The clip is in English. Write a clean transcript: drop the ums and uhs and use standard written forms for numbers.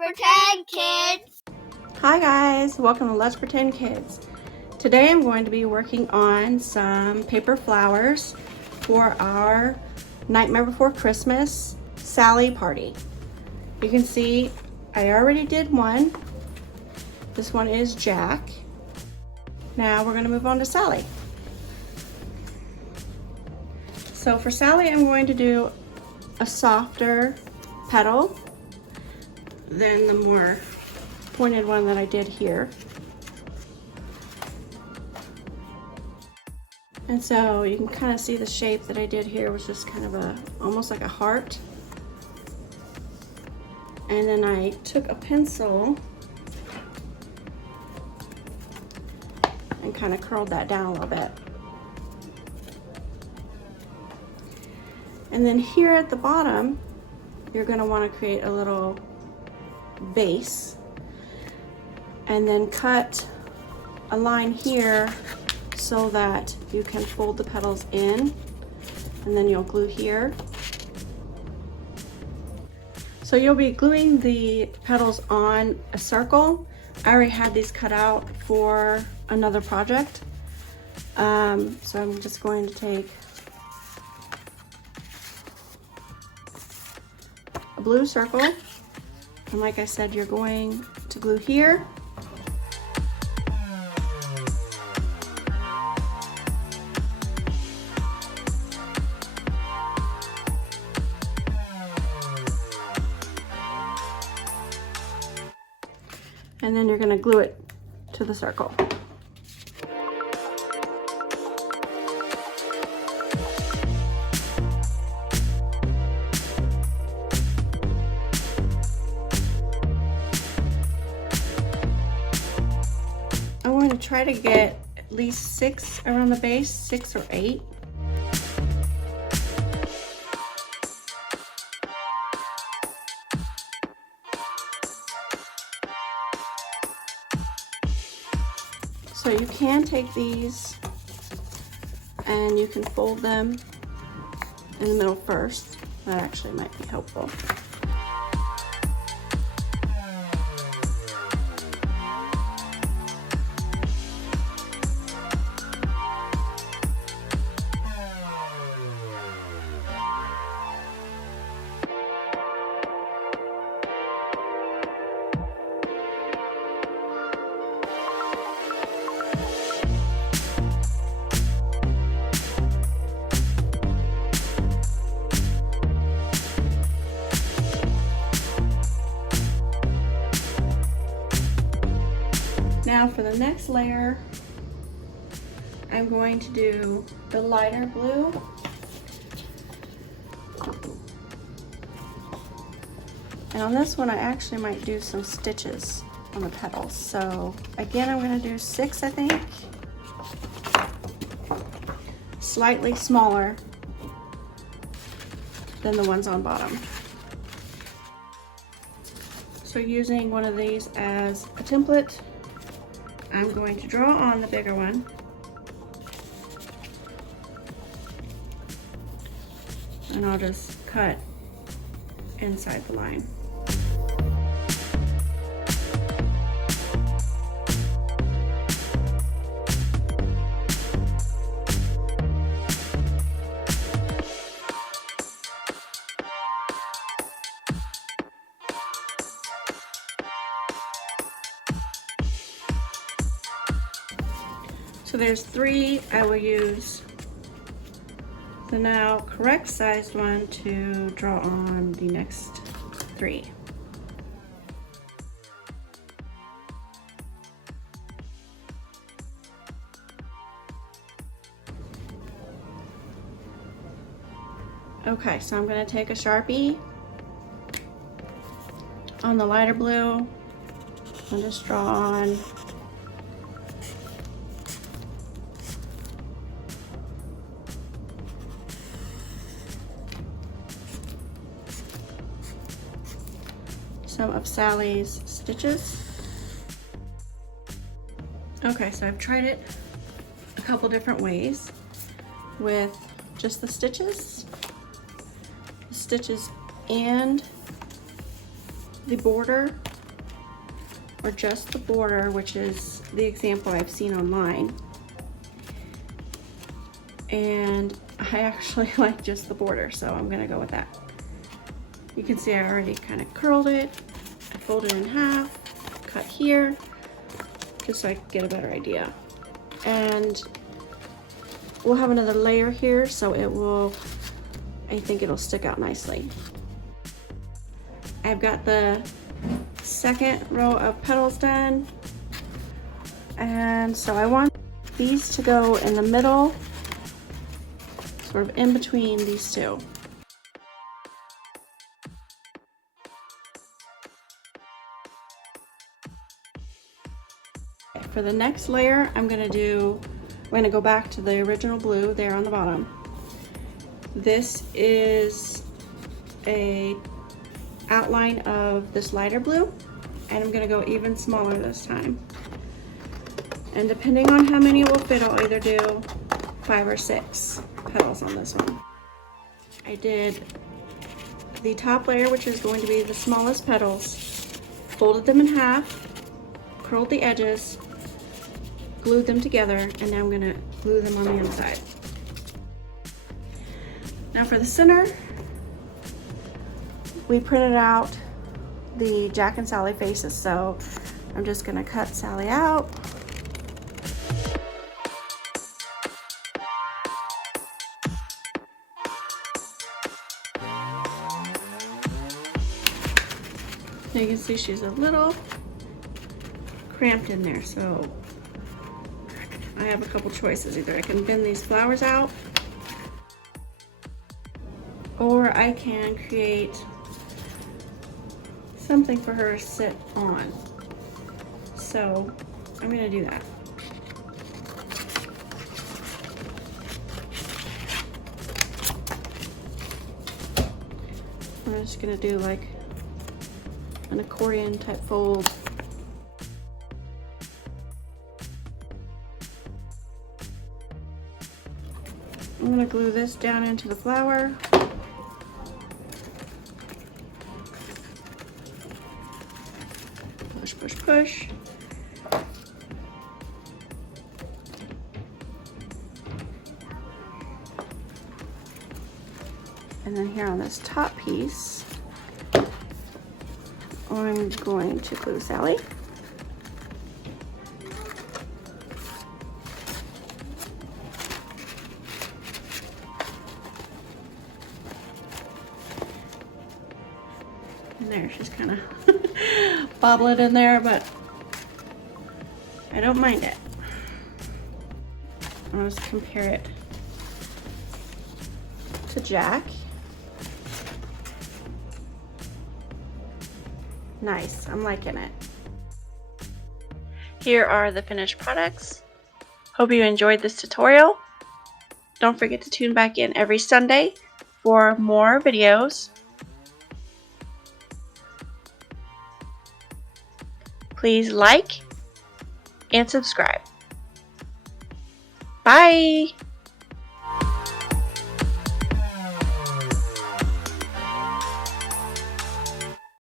Let's Pretend Kids! Hi guys, welcome to Let's Pretend Kids. Today I'm going to be working on some paper flowers for our Nightmare Before Christmas Sally party. You can see I already did one. This one is Jack. Now we're going to move on to Sally. So for Sally, I'm going to do a softer petal than the more pointed one that I did here. And so you can kind of see the shape that I did here was just kind of almost like a heart. And then I took a pencil and kind of curled that down a little bit. And then here at the bottom, you're going to want to create a little base and then cut a line here so that you can fold the petals in, and then you'll glue here. So you'll be gluing the petals on a circle. I already had these cut out for another project. So I'm just going to take a blue circle, and like I said, you're going to glue here. And then you're going to glue it to the circle. I'm going to try to get at least 6 around the base, 6 or 8. So you can take these and you can fold them in the middle first. That actually might be helpful. Now for the next layer, I'm going to do the lighter blue. And on this one, I actually might do some stitches on the petals. So again, I'm going to do 6, I think. Slightly smaller than the ones on bottom. So using one of these as a template, I'm going to draw on the bigger one. And I'll just cut inside the line. So there's 3 I will use the now correct sized one to draw on the next 3. Okay, so I'm going to take a Sharpie on the lighter blue and just draw on some of Sally's stitches. Okay, so I've tried it a couple different ways with just the stitches and the border or just the border, which is the example I've seen online. And I actually like just the border, so I'm gonna go with that. You can see I already kind of curled it. I folded it in half, cut here, just so I can get a better idea. And we'll have another layer here, so it will, I think it'll stick out nicely. I've got the second row of petals done. And so I want these to go in the middle, sort of in between these two. For the next layer, I'm gonna go back to the original blue there on the bottom. This is a outline of this lighter blue, and I'm gonna go even smaller this time. And depending on how many will fit, I'll either do 5 or 6 petals on this one. I did the top layer, which is going to be the smallest petals, folded them in half, curled the edges, glued them together, and now I'm gonna glue them on the inside. Now for the center, we printed out the Jack and Sally faces, so I'm just gonna cut Sally out. Now you can see she's a little cramped in there, so I have a couple choices. Either I can bend these flowers out, or I can create something for her to sit on. So I'm gonna do that. I'm just gonna do like an accordion type fold. I'm gonna glue this down into the flower. Push, push, push. And then here on this top piece, I'm going to glue Sally. And there, she's kind of bobbling in there, but I don't mind it. I'll just compare it to Jack. Nice, I'm liking it. Here are the finished products. Hope you enjoyed this tutorial. Don't forget to tune back in every Sunday for more videos. Please like and subscribe. Bye!